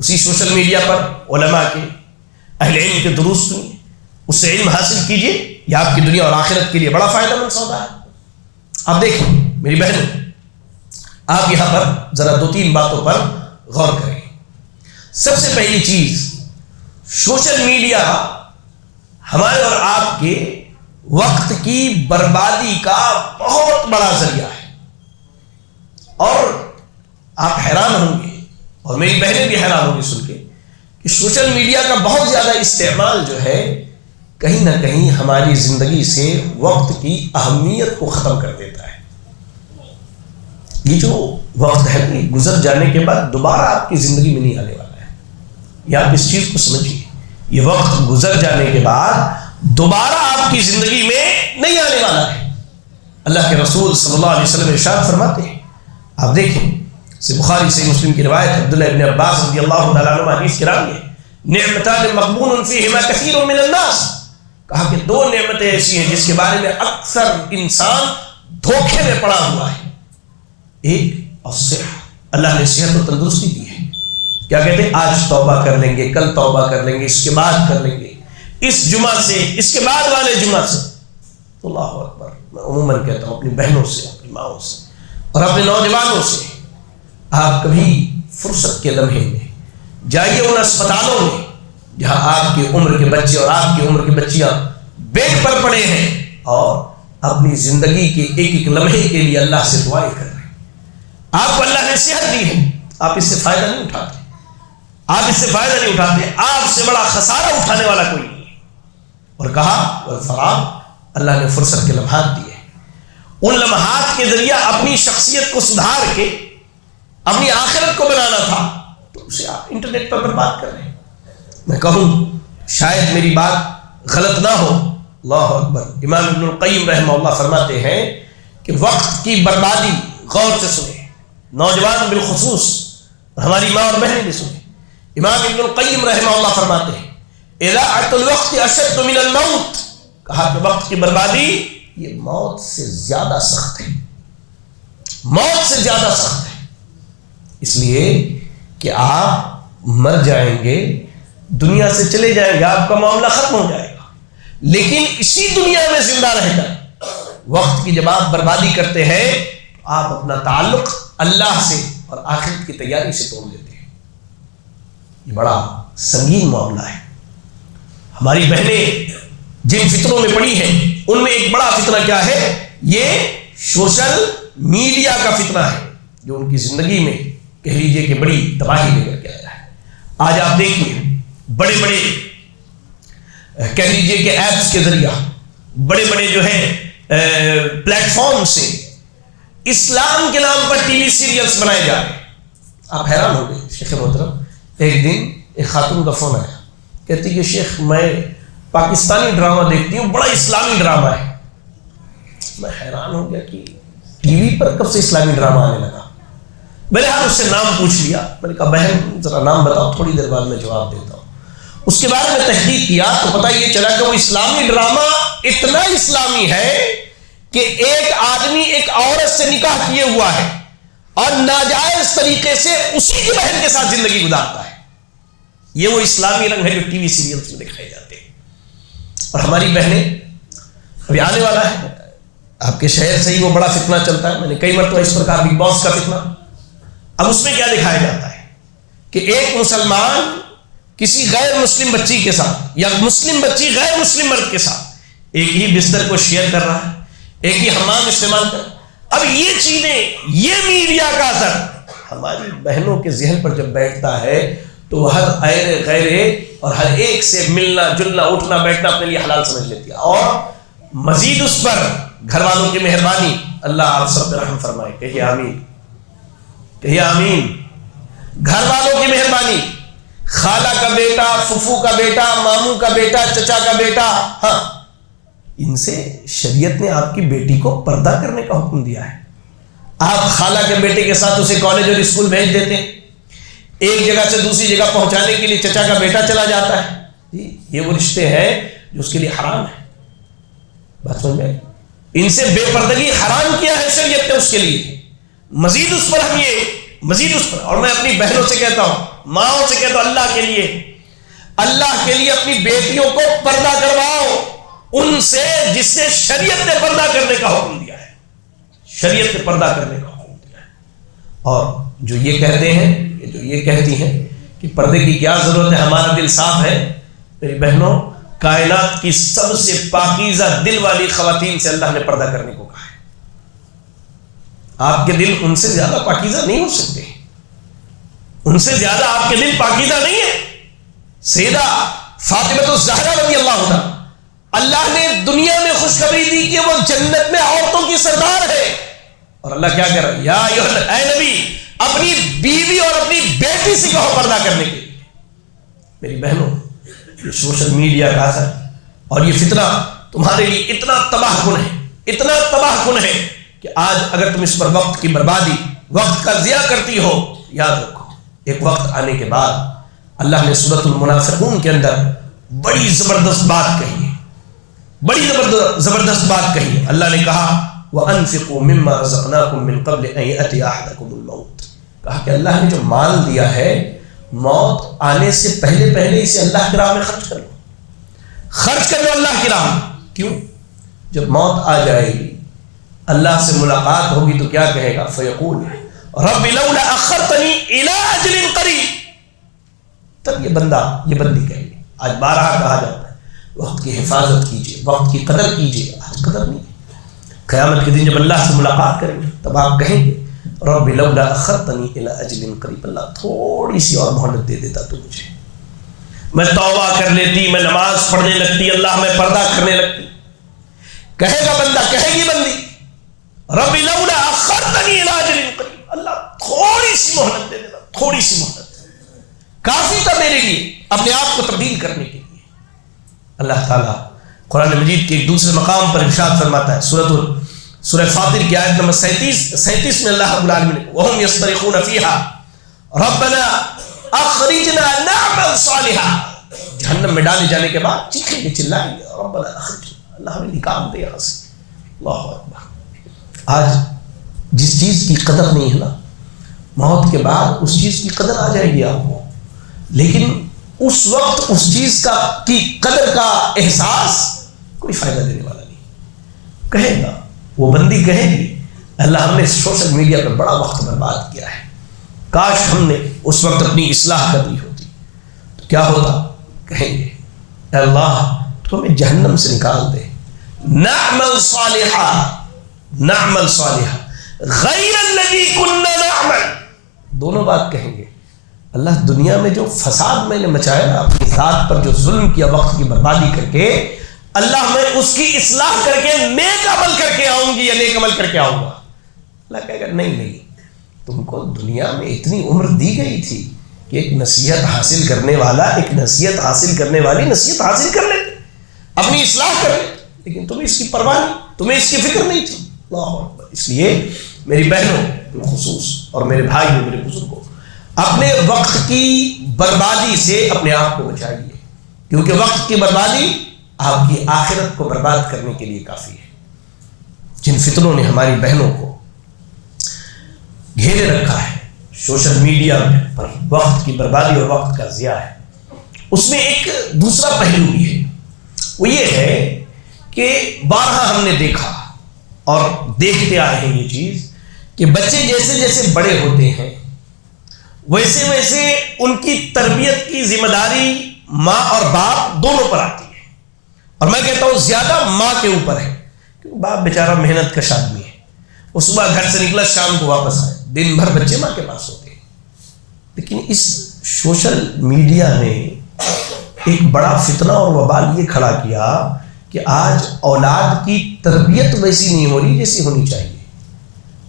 اسی سوشل میڈیا پر علماء کے، اہل علم کے دروس سنیے، اس سے علم حاصل کیجئے، یہ آپ کی دنیا اور آخرت کے لیے بڑا فائدہ مند سودا ہے۔ آپ دیکھیں میری بہنوں، آپ یہاں پر ذرا 2-3 باتوں پر غور کریں۔ سب سے پہلی چیز، سوشل میڈیا ہمارے اور آپ کے وقت کی بربادی کا بہت بڑا ذریعہ ہے، اور آپ حیران ہوں گے اور میری بہنیں بھی حیران ہوں گی سن کے کہ سوشل میڈیا کا بہت زیادہ استعمال جو ہے کہیں نہ کہیں ہماری زندگی سے وقت کی اہمیت کو ختم کر دیتا ہے۔ یہ جو وقت ہے یہ گزر جانے کے بعد دوبارہ آپ کی زندگی میں نہیں آنے والا ہے، یہ آپ اس چیز کو سمجھیے، یہ وقت گزر جانے کے بعد دوبارہ آپ کی زندگی میں نہیں آنے والا ہے۔ اللہ کے رسول صلی اللہ علیہ وسلم ارشاد فرماتے ہیں، آپ دیکھیں بخاری سے مسلم کی روایت ہے، عبداللہ ابن عباس رضی اللہ تعالیٰ عنہ حدیث کی راوی ہے، نعمتان مغبون فیہما کثیر من الناس، کہا کہ 2 نعمتیں ایسی ہیں جس کے بارے میں اکثر انسان دھوکے میں پڑا ہوا ہے۔ ایک الصحہ، اللہ نے صحت و تندرستی دی ہے، کیا کہتے ہیں آج توبہ کر لیں گے، کل توبہ کر لیں گے، اس کے بعد کر لیں گے، اس جمعہ سے، اس کے بعد والے جمعہ سے۔ اللہ اکبر، میں عموماً کہتا ہوں اپنی بہنوں سے، اپنی ماؤں سے اور اپنے نوجوانوں سے، آپ کبھی فرصت کے لمحے میں جائیے ان اسپتالوں میں جہاں آپ کی عمر کے بچے اور آپ کی عمر کی بچیاں بیڈ پر پڑے ہیں اور اپنی زندگی کے ایک ایک لمحے کے لیے اللہ سے دعائیں کر رہے ہیں۔ آپ کو اللہ نے صحت دی ہے، آپ اس سے فائدہ نہیں اٹھاتے، آپ اس سے فائدہ نہیں اٹھاتے، آپ سے بڑا خسارہ اٹھانے والا کوئی نہیں ہے۔ اور کہا والفراغ، اللہ نے فرصت کے لمحات دیے، ان لمحات کے ذریعہ اپنی شخصیت کو سدھار کے اپنی آخرت کو بنانا تھا، تو اسے آپ انٹرنیٹ پر برباد کر رہے ہیں۔ میں کہوں شاید میری بات غلط نہ ہو، اللہ اکبر، امام ابن القیم رحمہ اللہ فرماتے ہیں کہ وقت کی بربادی، غور سے سنیں نوجوان بالخصوص، ہماری ماں اور بہنیں بھی سنیں، امام ابن القیم رحمہ اللہ فرماتے ہیں اضاعۃ الوقت اشد من الموت، کہا کہ وقت کی بربادی یہ موت سے زیادہ سخت ہے، موت سے زیادہ سخت ہے، اس لیے کہ آپ مر جائیں گے، دنیا سے چلے جائیں گے، آپ کا معاملہ ختم ہو جائے گا، لیکن اسی دنیا میں زندہ رہ کر وقت کی جب آپ بربادی کرتے ہیں تو آپ اپنا تعلق اللہ سے اور آخرت کی تیاری سے توڑ دیتے ہیں۔ یہ بڑا سنگین معاملہ ہے۔ ہماری بہنیں جن فتنوں میں پڑی ہیں ان میں ایک بڑا فتنہ کیا ہے؟ یہ سوشل میڈیا کا فتنہ ہے، جو ان کی زندگی میں کہہ لیجئے کہ بڑی تباہی لے کر کے آیا ہے۔ آج آپ دیکھیے بڑے بڑے کہہ لیجئے کہ ایپس کے ذریعہ، بڑے بڑے جو ہے پلیٹ فارم سے اسلام کے نام پر ٹی وی سیریلز بنائے جا رہے ہیں۔ آپ حیران ہو گئے شیخ محترم، ایک دن ایک خاتون کا فون آیا، کہتی کہ شیخ میں پاکستانی ڈرامہ دیکھتی ہوں، بڑا اسلامی ڈرامہ ہے۔ میں حیران ہو گیا کہ ٹی وی پر کب سے اسلامی ڈرامہ آنے لگا۔ میں نے اس سے نام پوچھ لیا، میں نے کہا بہن ذرا نام بتاؤ، تھوڑی دیر بعد میں جواب دیتا ہوں۔ اس کے بارے میں تحقیق کیا تو پتہ یہ چلا کہ وہ اسلامی ڈرامہ اتنا اسلامی ہے کہ ایک آدمی ایک عورت سے نکاح کیے ہوا ہے اور ناجائز طریقے سے اسی کی بہن کے ساتھ زندگی گزارتا ہے۔ یہ وہ اسلامی رنگ ہے جو ٹی وی سیریلز میں دکھائے جاتے ہیں۔ اور ہماری بہنیں، ابھی آنے والا ہے آپ کے شہر سے ہی وہ بڑا فتنہ چلتا ہے، میں نے کئی مرتبہ اس پر کہا بگ باس کا فتنہ۔ اب اس میں کیا دکھایا جاتا ہے کہ ایک مسلمان کسی غیر مسلم بچی کے ساتھ یا مسلم بچی غیر مسلم مرد کے ساتھ ایک ہی بستر کو شیئر کر رہا ہے، ایک ہی حمام استعمال کر رہا ہے۔ اب یہ چیزیں، یہ میڈیا کا اثر ہماری بہنوں کے ذہن پر جب بیٹھتا ہے تو وہ ہر غیرے اور ہر ایک سے ملنا جلنا اٹھنا بیٹھنا اپنے لیے حلال سمجھ لیتی ہے، اور مزید اس پر گھر والوں کی مہربانی، اللہ آپ سب پہ رحم فرمائے، کہیے آمین، کہیے آمین۔ گھر والوں کی مہربانی، خالہ کا بیٹا، پھوپھو کا بیٹا، ماموں کا بیٹا، چچا کا بیٹا، ہاں ان سے شریعت نے آپ کی بیٹی کو پردہ کرنے کا حکم دیا ہے۔ آپ خالہ کے بیٹے کے ساتھ اسے کالج اور اسکول بھیج دیتے ہیں، ایک جگہ سے دوسری جگہ پہنچانے کے لیے چچا کا بیٹا چلا جاتا ہے، یہ وہ رشتے ہیں جو اس کے لیے حرام ہے۔ بات سمجھ میں؟ ان سے بے پردگی حرام کیا ہے شریعت نے اس کے لیے، مزید اس پر ہم یہ مزید اس پر، اور میں اپنی بہنوں سے کہتا ہوں، ماؤں سے کہتا ہوں، اللہ کے لیے اپنی بیٹیوں کو پردہ کرواؤ ان سے جس سے شریعت نے پردہ کرنے کا حکم دیا ہے، شریعت نے پردہ کرنے کا حکم دیا ہے۔ اور جو یہ کہتے ہیں، جو یہ کہتی ہیں کہ پردے کی کیا ضرورت ہے، ہمارا دل صاف ہے، میری بہنوں کائنات کی سب سے پاکیزہ دل والی خواتین سے اللہ نے پردہ کرنے کو کہا ہے۔ آپ کے دل ان سے زیادہ پاکیزہ نہیں ہو سکتے، ان سے زیادہ آپ کے دل پاکیزہ نہیں ہے۔ سیدہ فاطمہ الزہرا رضی اللہ عنہا، اللہ نے دنیا میں خوشخبری دی کہ وہ جنت میں عورتوں کی سردار ہے، اور اللہ کیا کر رہا ہے؟ یا اے نبی، اپنی بیوی اور اپنی بیٹی سے کہو پردہ کرنے کے لیے۔ میری بہنوں، یہ سوشل میڈیا کا اثر اور یہ فتنہ تمہارے لیے اتنا تباہ کن ہے، اتنا تباہ کن ہے کہ آج اگر تم اس پر وقت کی بربادی، وقت کا ضیاع کرتی ہو، یاد رکھو ایک وقت آنے کے بعد اللہ نے سورۃ المنافقون کے اندر بڑی زبردست بات کہی ہے، بڑی زبردست بات کہی ہے۔ اللہ نے کہا وَأَنفِقُوا مِمَّا رَزَقْنَاكُم مِّن قَبْلِ أَن يَأْتِيَ أَحَدَكُمُ الْمَوْتُ، کہا کہ اللہ نے جو مال دیا ہے موت آنے سے پہلے پہلے اسے اللہ کی راہ میں خرچ کر لو، خرچ کر لو اللہ کی راہ میں۔ کیوں؟ جب موت آ جائے گی، اللہ سے ملاقات ہوگی تو کیا کہے گا؟ فیقول رب لولا اخرتنی الی اجل قریب، تب یہ بندہ یہ بندی کہے گی۔ آج بارہا کہا جاتا ہے وقت کی حفاظت کیجیے، وقت کی قدر کیجیے، آج قدر نہیں ہے۔ قیامت کے دن جب اللہ سے ملاقات کریں گے تب آپ کہیں گے رب لولا اخرتنی الی اجل قریب، اللہ تھوڑی سی اور مہلت دے دیتا تو مجھے، میں توبہ کر لیتی، میں نماز پڑھنے لگتی، اللہ میں پردہ کرنے لگتی۔ کہے گا بندہ، کہے گی بندی، رب لولا اخرتنی الی اجل قریب، اللہ تھوڑی سی مہلت دے دیتا، تھوڑی سی مہلت کافی تھا میرے لیے اپنے آپ کو تبدیل کرنے کے لیے۔ اللہ تعالیٰ قرآن مجید کے ایک دوسرے مقام پر ارشاد فرماتا ہے، سورہ فاطر کی آیت نمبر 37 میں اللہ رب العالمین نے وَهُمْ يَصْطَرِخُونَ فِيهَا رَبَّنَا أَخْرِجْنَا نَعْمَلْ صَالِحًا، جہنم میں ڈالے جانے کے بعد چیخیں گے، چلائیں گے، ربنا اخرجنا، اللہ ہمیں نکال دے یہاں سے۔ اللہ اکبر۔ آج جس چیز کی قدر نہیں ہے نا، موت کے بعد اس چیز کی قدر آ جائے گی آپ کو، لیکن اس وقت اس چیز کی قدر کا احساس کوئی فائدہ دینے والا نہیں۔ کہے گا وہ بندی، کہے گی اللہ ہم نے سوشل میڈیا پر بڑا وقت برباد کیا ہے، کاش ہم نے اس وقت اپنی اصلاح کر لی ہوتی تو کیا ہوتا۔ کہیں گے اے اللہ تو ہمیں جہنم سے نکال دے، نعمل صالحا، نعمل صالحا غیر الذی کنا نعمل، دونوں بات کہیں گے۔ اللہ دنیا میں جو فساد میں نے مچایا نا، اپنی ذات پر جو ظلم کیا، وقت کی بربادی کر کے، اللہ میں اس کی اصلاح کر کے نیک عمل کر کے آؤں گی یا نیک عمل کر کے آؤں گا۔ اللہ کہے گا نہیں، تم کو دنیا میں اتنی عمر دی گئی تھی کہ ایک نصیحت حاصل کرنے والا، ایک نصیحت حاصل کرنے والی نصیحت حاصل کر لیتے، اپنی اصلاح کر لیتے، لیکن تمہیں اس کی پرواہ نہیں، تمہیں اس کی فکر نہیں تھی۔ اللہ اکبر۔ اس لیے میری بہنوں بالخصوص اور میرے بھائیوں، میرے بزرگوں، اپنے وقت کی بربادی سے اپنے آپ کو بچائیے، کیونکہ وقت کی بربادی آپ کی آخرت کو برباد کرنے کے لیے کافی ہے۔ جن فتنوں نے ہماری بہنوں کو گھیرے رکھا ہے سوشل میڈیا پر، وقت کی بربادی اور وقت کا ضیاع ہے، اس میں ایک دوسرا پہلو بھی ہے، وہ یہ ہے کہ بارہا ہم نے دیکھا اور دیکھتے آئے ہیں یہ چیز کہ بچے جیسے جیسے بڑے ہوتے ہیں ویسے ویسے ان کی تربیت کی ذمہ داری ماں اور باپ دونوں پر آتی ہے، اور میں کہتا ہوں زیادہ ماں کے اوپر ہے، کیونکہ باپ بیچارہ محنت کش آدمی ہے، وہ صبح گھر سے نکلا شام کو واپس آئے، دن بھر بچے ماں کے پاس ہوتے ہیں۔ لیکن اس سوشل میڈیا نے ایک بڑا فتنہ اور وبال یہ کھڑا کیا کہ آج اولاد کی تربیت ویسی نہیں ہو رہی جیسی ہونی چاہیے۔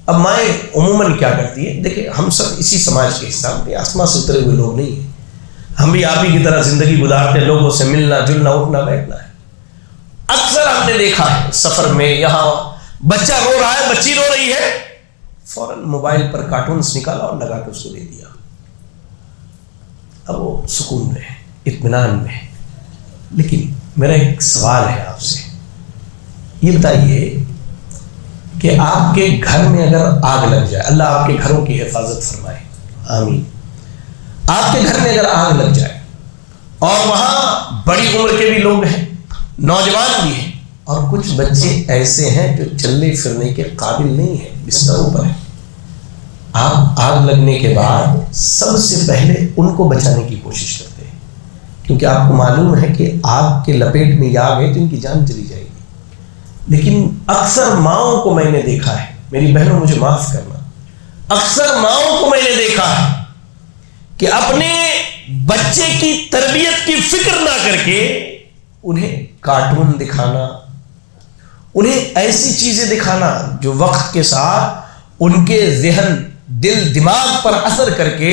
اب مائیں عموماً کیا کرتی ہے، دیکھیں ہم سب اسی سماج کے حصہ ہیں، آسمان سے اترے ہوئے لوگ نہیں ہیں، ہم بھی آپ ہی کی طرح زندگی گزارتے ہیں، لوگوں سے ملنا جلنا، اٹھنا بیٹھنا ہے۔ اکثر ہم نے دیکھا ہے سفر میں، یہاں بچہ رو رہا ہے، بچی رو رہی ہے، فوراً موبائل پر کارٹونز نکالا اور لگا کے اس کو دے دیا، اب وہ سکون میں ہے، اطمینان میں ہے۔ لیکن میرا ایک سوال ہے آپ سے، یہ بتائیے کہ آپ کے گھر میں اگر آگ لگ جائے، اللہ آپ کے گھروں کی حفاظت فرمائے، آمین، آپ کے گھر میں اگر آگ لگ جائے اور وہاں بڑی عمر کے بھی لوگ ہیں، نوجوان بھی ہیں، اور کچھ بچے ایسے ہیں جو چلنے پھرنے کے قابل نہیں ہیں، بستروں پر ہیں، آپ آگ لگنے کے بعد سب سے پہلے ان کو بچانے کی کوشش کرتے ہیں، کیونکہ آپ کو معلوم ہے کہ آگ کے لپیٹ میں یہ آگ ہے تو ان کی جان چلی جائے گی۔ لیکن اکثر ماؤں کو میں نے دیکھا ہے، میری بہنوں مجھے معاف کرنا، اکثر ماؤں کو میں نے دیکھا ہے کہ اپنے بچے کی تربیت کی فکر نہ کر کے انہیں کارٹون دکھانا، انہیں ایسی چیزیں دکھانا جو وقت کے ساتھ ان کے ذہن، دل، دماغ پر اثر کر کے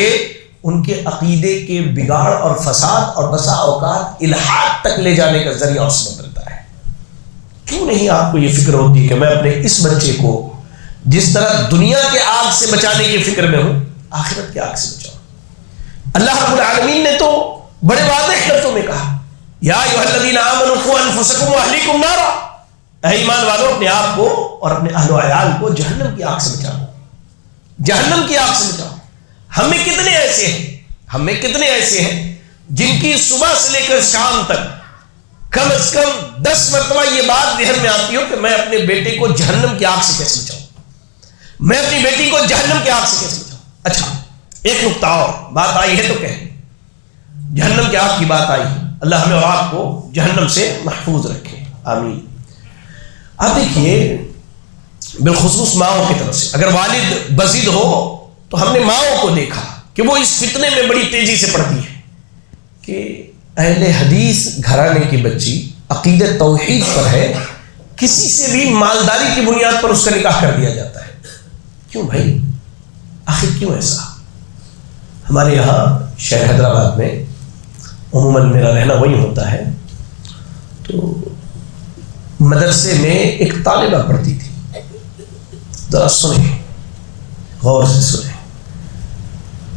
ان کے عقیدے کے بگاڑ اور فساد اور بسا اوقات الحاد تک لے جانے کا ذریعہ اور سبب بنتا ہے۔ کیوں نہیں آپ کو یہ فکر ہوتی کہ میں اپنے اس بچے کو جس طرح دنیا کے آگ سے بچانے کی فکر میں ہوں، آخرت کے آگ سے بچاؤں۔ اللہ رب العالمین نے تو بڑے واضح لفظوں میں کہا، یا ایھا الذین آمنوا قوا انفسکم واہلیکم نارا، اے ایمان والو اپنے آپ کو اور اپنے اہل و عیال کو جہنم کی آگ سے بچاؤ، جہنم کی آگ سے بچاؤ۔ ہم میں کتنے ایسے ہیں جن کی صبح سے لے کر شام تک کم از کم 10 مرتبہ یہ بات ذہن میں آتی ہو کہ میں اپنے بیٹے کو جہنم کی آگ سے کیسے بچاؤں، میں اپنی بیٹی کو جہنم کی آگ سے کیسے بچاؤں۔ اچھا ایک نقطہ اور بات آئی ہے تو کہیں، جہنم کی آگ کی بات آئی ہے، اللہ ہمیں اور آپ کو جہنم سے محفوظ رکھے، آمین۔ آپ دیکھیے بالخصوص ماؤں کی طرف سے. اگر والد بزد ہو تو ہم نے ماؤں کو دیکھا کہ وہ اس فتنے میں بڑی تیزی سے پڑتی ہے کہ اہل حدیث گھرانے کی بچی عقیدت توحید پر ہے، کسی سے بھی مالداری کی بنیاد پر اس کا نکاح کر دیا جاتا ہے. کیوں بھائی؟ آخر کیوں ایسا؟ ہمارے یہاں شہر حیدرآباد میں عموماً میرا رہنا وہی ہوتا ہے، تو مدرسے میں ایک طالبہ پڑھتی تھی. ذرا سنیں، غور سے سنیں.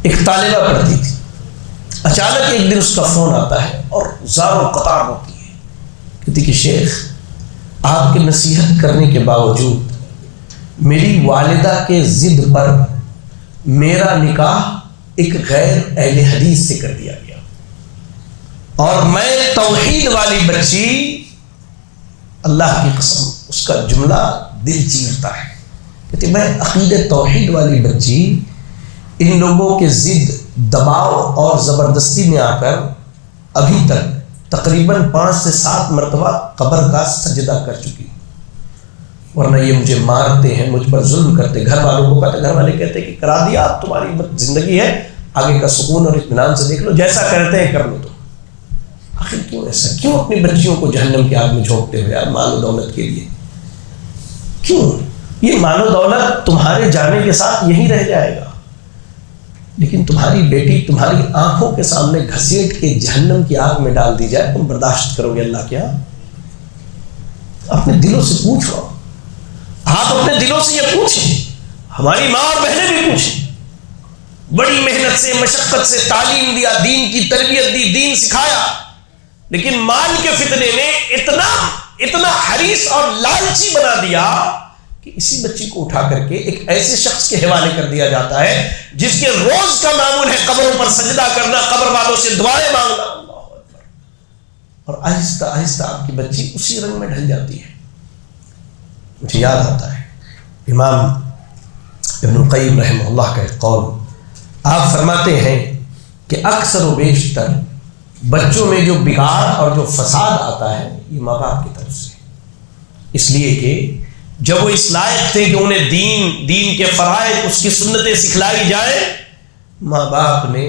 ایک طالبہ پڑھتی تھی، اچانک ایک دن اس کا فون آتا ہے اور زاروں قطار ہوتی ہے. کہتی کہ شیخ، آپ کی نصیحت کرنے کے باوجود میری والدہ کے ضد پر میرا نکاح ایک غیر اہل حدیث سے کر دیا گیا، اور میں توحید والی بچی، اللہ کی قسم اس کا جملہ دل چیرتا ہے. کہتے میں عقیدت توحید والی بچی ان لوگوں کے ضد، دباؤ اور زبردستی میں آ کر ابھی تک تقریباً 5 سے 7 مرتبہ قبر کا سجدہ کر چکی، ورنہ یہ مجھے مارتے ہیں، مجھ پر ظلم کرتے. گھر والوں کو کہتے، گھر والے کہتے کہ کرا دیا، اب تمہاری زندگی ہے، آگے کا سکون اور اطمینان سے دیکھ لو، جیسا کرتے ہیں کر لو. تو آخر کیوں ایسا؟ کیوں اپنی بچیوں کو جہنم کی آگ میں جھونکتے ہو یار مال و دولت کے لیے؟ کیوں؟ یہ مال و دولت تمہارے جانے کے ساتھ یہی رہ جائے گا، لیکن تمہاری بیٹی تمہاری آنکھوں کے سامنے گھسیٹ کے جہنم کی آگ میں ڈال دی جائے، تم برداشت کرو گے اللہ کیا؟ اپنے دلوں سے پوچھو. آپ اپنے دلوں سے یہ پوچھیں. ہماری ماں اور بہنیں بھی پوچھیں. بڑی محنت سے، مشقت سے تعلیم دیا، دین کی تربیت دی، دین سکھایا، لیکن مال کے فتنے نے اتنا حریص اور لالچی بنا دیا کہ اسی بچی کو اٹھا کر کے ایک ایسے شخص کے حوالے کر دیا جاتا ہے جس کے روز کا معمول ہے قبروں پر سجدہ کرنا، قبر والوں سے دعائیں مانگنا. اور آہستہ آہستہ آپ کی بچی اسی رنگ میں ڈھل جاتی ہے. مجھے یاد آتا ہے امام ابن القیم رحمہ اللہ کا ایک قول. آپ فرماتے ہیں کہ اکثر و بیشتر بچوں میں جو بگاڑ اور جو فساد آتا ہے یہ ماں باپ کی طرف سے، اس لیے کہ جب وہ اس لائق تھے کہ انہیں دین کے فرائض، اس کی سنتیں سکھلائی جائیں، ماں باپ نے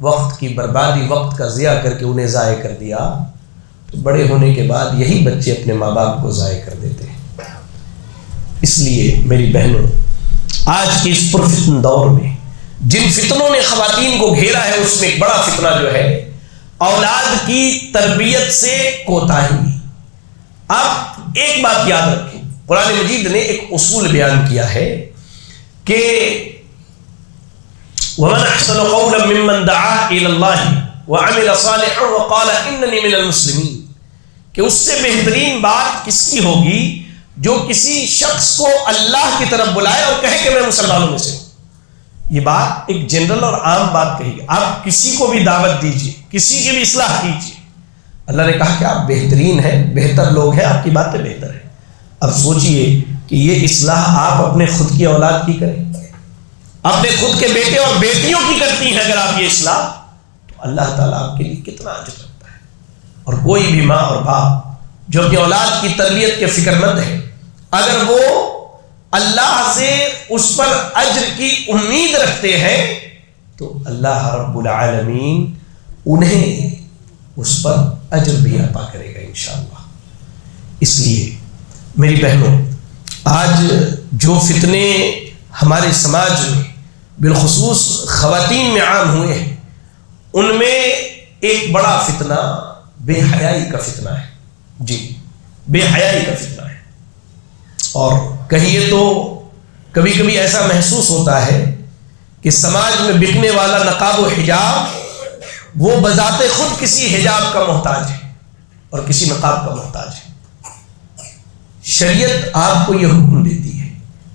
وقت کی بربادی، وقت کا ضیاع کر کے انہیں ضائع کر دیا. تو بڑے ہونے کے بعد یہی بچے اپنے ماں باپ کو ضائع کر دیتے ہیں. اس لیے میری بہنوں، آج کے اس پرفتن دور میں جن فتنوں نے خواتین کو گھیرا ہے، اس میں ایک بڑا فتنہ جو ہے اولاد کی تربیت سے کوتاہی. آپ ایک بات یاد رکھیں، قرآن مجید نے ایک اصول بیان کیا ہے کہ وَمَنْ أَحْسَنُ قَوْلًا مِّمَّنْ دَعَا إِلَى اللَّهِ وَعَمِلَ صَالِحًا وَقَالَ إِنَّنِي مِنَ الْمُسْلِمِينَ، کہ اس سے بہترین بات کس کی ہوگی جو کسی شخص کو اللہ کی طرف بلائے اور کہے کہ میں مسلمانوں میں سے ہوں. یہ بات ایک جنرل اور عام بات کہی گئی. آپ کسی کو بھی دعوت دیجیے، کسی کی بھی اصلاح کیجیے، اللہ نے کہا کہ آپ بہترین ہیں، بہتر لوگ ہیں، آپ کی باتیں بہتر ہیں. اب سوچئے کہ یہ اصلاح آپ اپنے خود کی اولاد کی کریں، اپنے خود کے بیٹے اور بیٹیوں کی کرتی ہیں. اگر آپ یہ اصلاح، تو اللہ تعالیٰ آپ کے لیے کتنا اجر رکھتا ہے. اور کوئی بھی ماں اور باپ جو اپنی اولاد کی تربیت کے فکر مند ہے، اگر وہ اللہ سے اس پر اجر کی امید رکھتے ہیں تو اللہ رب العالمین انہیں اس پر اجر بھی عطا کرے گا انشاءاللہ. اس لیے میری بہنوں، آج جو فتنے ہمارے سماج میں بالخصوص خواتین میں عام ہوئے ہیں، ان میں ایک بڑا فتنہ بے حیائی کا فتنہ ہے. جی، بے حیائی کا فتنہ ہے. اور کہیے تو کبھی کبھی ایسا محسوس ہوتا ہے کہ سماج میں بکنے والا نقاب و حجاب وہ بذات خود کسی حجاب کا محتاج ہے اور کسی نقاب کا محتاج ہے. شریعت آپ کو یہ حکم دیتی ہے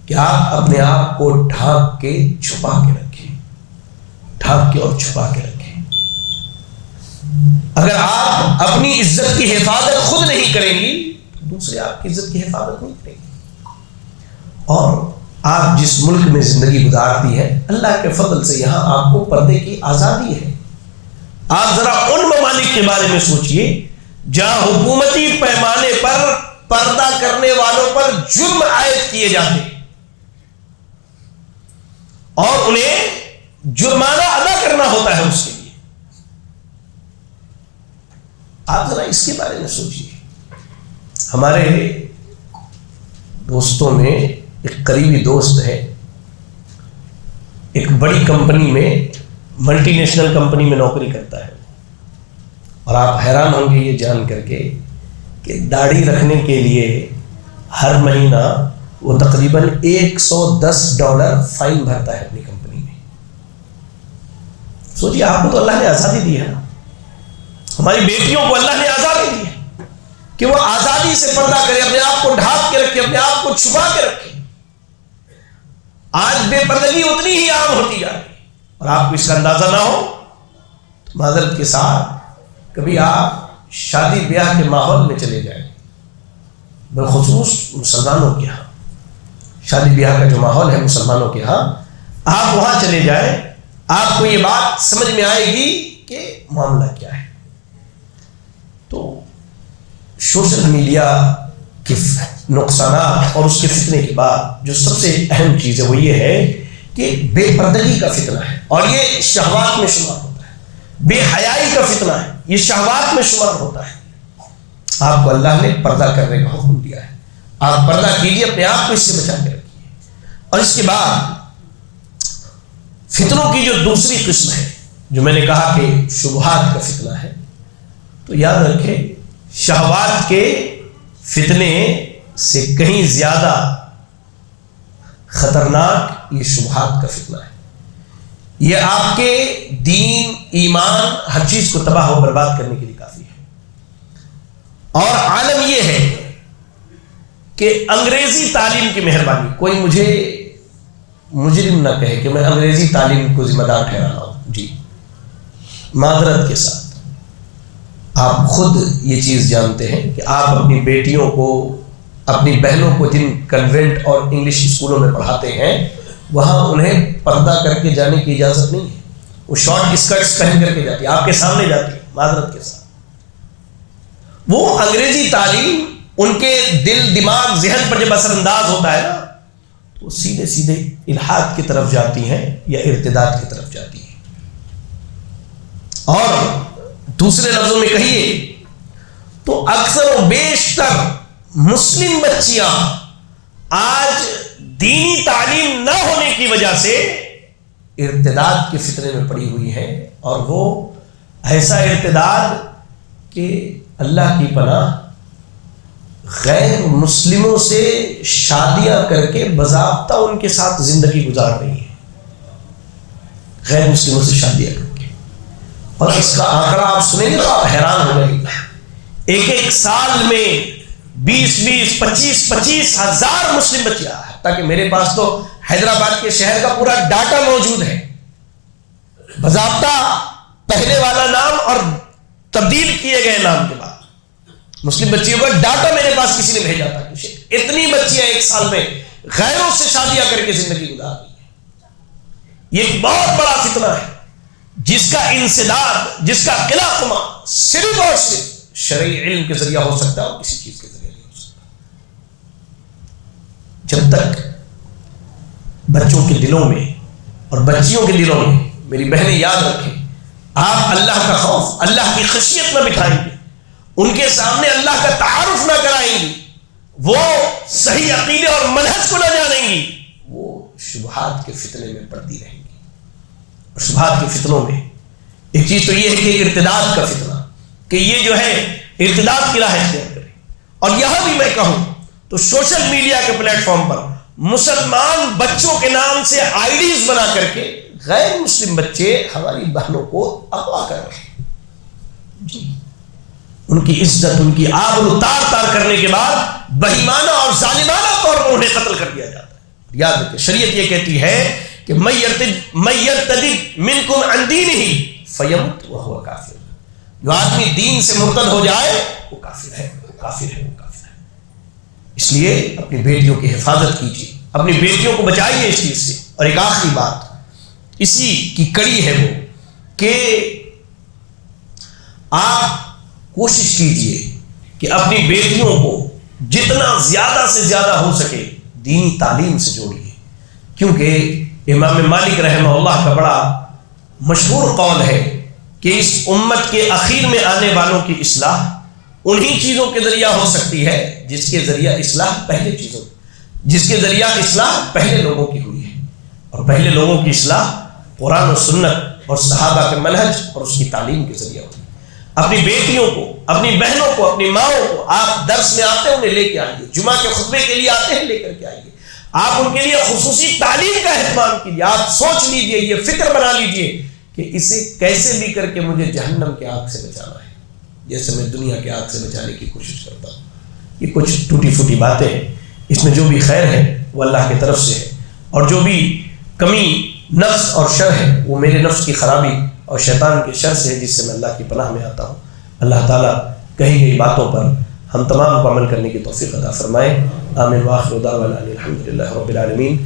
کہ آپ اپنے آپ کو ڈھانپ کے چھپا کے رکھیں، ڈھانپ کے اور چھپا کے رکھیں. اگر آپ اپنی عزت کی حفاظت خود نہیں کریں گی تو دوسرے آپ کی عزت کی حفاظت نہیں کریں گے. اور آپ جس ملک میں زندگی گزارتی ہیں، اللہ کے فضل سے یہاں آپ کو پردے کی آزادی ہے. آپ ذرا ان ممالک کے بارے میں سوچئے جہاں حکومتی پیمانے پر پردہ کرنے والوں پر جرم عائد کیے جاتے اور انہیں جرمانہ ادا کرنا ہوتا ہے اس کے لیے. آپ ذرا اس کے بارے میں سوچیے. ہمارے دوستوں میں ایک قریبی دوست ہے, ایک بڑی کمپنی میں, ملٹی نیشنل کمپنی میں نوکری کرتا ہے, اور آپ حیران ہوں گے یہ جان کر کے کہ داڑھی رکھنے کے لیے ہر مہینہ وہ تقریباً $110 فائن بھرتا ہے اپنی کمپنی میں. سوچیے, آپ کو تو اللہ نے آزادی دی ہے نا, ہماری بیٹیوں کو اللہ نے آزادی دی ہے کہ وہ آزادی سے پردہ کرے, اپنے آپ کو ڈھانپ کے رکھے, اپنے آپ کو چھپا کے رکھے. آج بے پردگی اتنی ہی عام ہوتی جا رہی ہے, اور آپ کو اس کا اندازہ نہ ہو تو معذرت کے ساتھ کبھی آپ شادی بیاہ کے ماحول میں چلے جائیں, بالخصوص مسلمانوں کے ہاں شادی بیاہ کا جو ماحول ہے مسلمانوں کے ہاں, آپ وہاں چلے جائیں, آپ کو یہ بات سمجھ میں آئے گی کہ معاملہ کیا ہے. تو سوشل میڈیا کے نقصانات اور اس کے فتنے کے بعد جو سب سے اہم چیز ہے وہ یہ ہے کہ بے پردگی کا فتنہ ہے, اور یہ شہوات میں شمار ہوتا ہے. بے حیائی کا فتنہ ہے, یہ شہوات میں شمار ہوتا ہے. آپ کو اللہ نے پردہ کرنے کا حکم دیا ہے, آپ پردہ کیجیے, اپنے آپ کو اس سے بچا کے رکھیے. اور اس کے بعد فتنوں کی جو دوسری قسم ہے, جو میں نے کہا کہ شبہات کا فتنہ ہے, تو یاد رکھیں شہوات کے فتنے سے کہیں زیادہ خطرناک یہ شبہات کا فتنہ ہے. یہ آپ کے دین, ایمان, ہر چیز کو تباہ و برباد کرنے کے لیے کافی ہے. اور عالم یہ ہے کہ انگریزی تعلیم کی مہربانی, کوئی مجھے مجرم نہ کہے کہ میں انگریزی تعلیم کو ذمہ دار ٹھہرا رہا ہوں. جی, معذرت کے ساتھ آپ خود یہ چیز جانتے ہیں کہ آپ اپنی بیٹیوں کو, اپنی بہنوں کو جن کنوینٹ اور انگلش اسکولوں میں پڑھاتے ہیں وہاں انہیں پردہ کر کے جانے کی اجازت نہیں ہے. وہ شارٹ اسکرٹس پہن کر کے جاتی ہے, آپ کے سامنے جاتی ہے, معذرت کے ساتھ. وہ انگریزی تعلیم ان کے دل, دماغ, ذہن پر جب اثر انداز ہوتا ہے نا, تو سیدھے سیدھے الحاد کی طرف جاتی ہیں یا ارتداد کی طرف جاتی ہیں. اور دوسرے لفظوں میں کہیے تو اکثر و بیشتر مسلم بچیاں آج دینی تعلیم نہ ہونے کی وجہ سے ارتداد کے فتنے میں پڑی ہوئی ہیں, اور وہ ایسا ارتداد کہ اللہ کی پناہ غیر مسلموں سے شادیاں کر کے باضابطہ ان کے ساتھ زندگی گزار رہی ہیں, غیر مسلموں سے شادیاں کر کے. اور اس کا آنکڑا آپ سنیں گے تو آپ حیران ہو جائیں گے. ایک سال میں 20-25 ہزار مسلم بچیاں, تاکہ میرے پاس تو حیدرآباد کے شہر کا پورا ڈاٹا موجود ہے, باضابطہ پہلے والا نام اور تبدیل کیے گئے نام کے بعد مسلم بچیوں کا ڈاٹا میرے پاس کسی نے بھیجا تھا. اتنی بچیاں ایک سال میں غیروں سے شادیاں کر کے زندگی گزار رہی ہیں. یہ ایک بہت بڑا فتنہ ہے جس کا انسداد, جس کا قلع قما صرف اور صرف شرعی علم کے ذریعہ ہو سکتا ہے, اور کسی چیز کے ذریعہ نہیں ہو سکتا. جب تک بچوں کے دلوں میں اور بچیوں کے دلوں میں, میری بہنیں یاد رکھیں, آپ اللہ کا خوف, اللہ کی خشیت نہ بٹھائیں گے, ان کے سامنے اللہ کا تعارف نہ کرائیں گی, وہ صحیح عقیدے اور منہج کو نہ جانیں گی, وہ شبہات کے فتنے میں پڑتی رہیں گی. اور شبہات کے فتنوں میں ایک چیز تو یہ ہے کہ ارتداد کا فتنہ, کہ یہ جو ہے ارتداد کی راہ اختیار کرے. اور یہاں بھی میں کہوں تو سوشل میڈیا کے پلیٹ فارم پر مسلمان بچوں کے نام سے آئی ڈیز بنا کر کے غیر مسلم بچے ہماری بہنوں کو اغوا کر رہے ہیں. جی, ان کی عزت, ان کی آبرو تار تار کرنے کے بعد بہیمانہ اور ظالمانہ طور پر انہیں قتل کر دیا جاتا ہے. یاد رکھیں, شریعت یہ کہتی ہے کہ من یرتد منکم عن دینہ فیمت وہو کافر, جو آدمی دین سے مرتد ہو جائے وہ کافر ہے, وہ کافر ہے, وہ کافر ہے. اس لیے اپنی بیٹیوں کی حفاظت کیجیے, اپنی بیٹیوں کو بچائیے اس چیز سے. اور ایک آخری بات اسی کی کڑی ہے وہ کہ آپ کوشش کیجئے کہ اپنی بیٹیوں کو جتنا زیادہ سے زیادہ ہو سکے دینی تعلیم سے جوڑیے، کیونکہ امام مالک رحمہ اللہ کا بڑا مشہور قول ہے کہ اس امت کے اخیر میں آنے والوں کی اصلاح انہی چیزوں کے ذریعہ ہو سکتی ہے جس کے ذریعہ اصلاح پہلے لوگوں کی ہوئی ہے، اور پہلے لوگوں کی اصلاح قرآن و سنت اور صحابہ کے منہج اور اس کی تعلیم کے ذریعہ ہوئی۔ اپنی بیٹیوں کو، اپنی بہنوں کو، اپنی ماؤں کو آپ درس میں آتے ہیں انہیں لے کے آئیے، جمعہ کے خطبے کے لیے آتے ہیں لے کر کے آئیے، آپ ان کے لیے خصوصی تعلیم کا اہتمام کیجیے، آپ سوچ لیجئے، یہ فکر بنا لیجئے کہ اسے کیسے بھی کر کے مجھے جہنم کے آگ سے بچانا ہے، جیسے میں دنیا کے آگ سے بچانے کی کوشش کرتا ہوں۔ یہ کچھ ٹوٹی پھوٹی باتیں ہیں، اس میں جو بھی خیر ہے وہ اللہ کی طرف سے ہے، اور جو بھی کمی نفس اور شر ہے وہ میرے نفس کی خرابی اور شیطان کے شر سے ہے، جس سے میں اللہ کی پناہ میں آتا ہوں۔ اللہ تعالیٰ کہی گئی باتوں پر ہم تمام کو عمل کرنے کی توفیق عطا فرمائے۔ آمین وآخر دعوانا الحمدللہ رب العالمین۔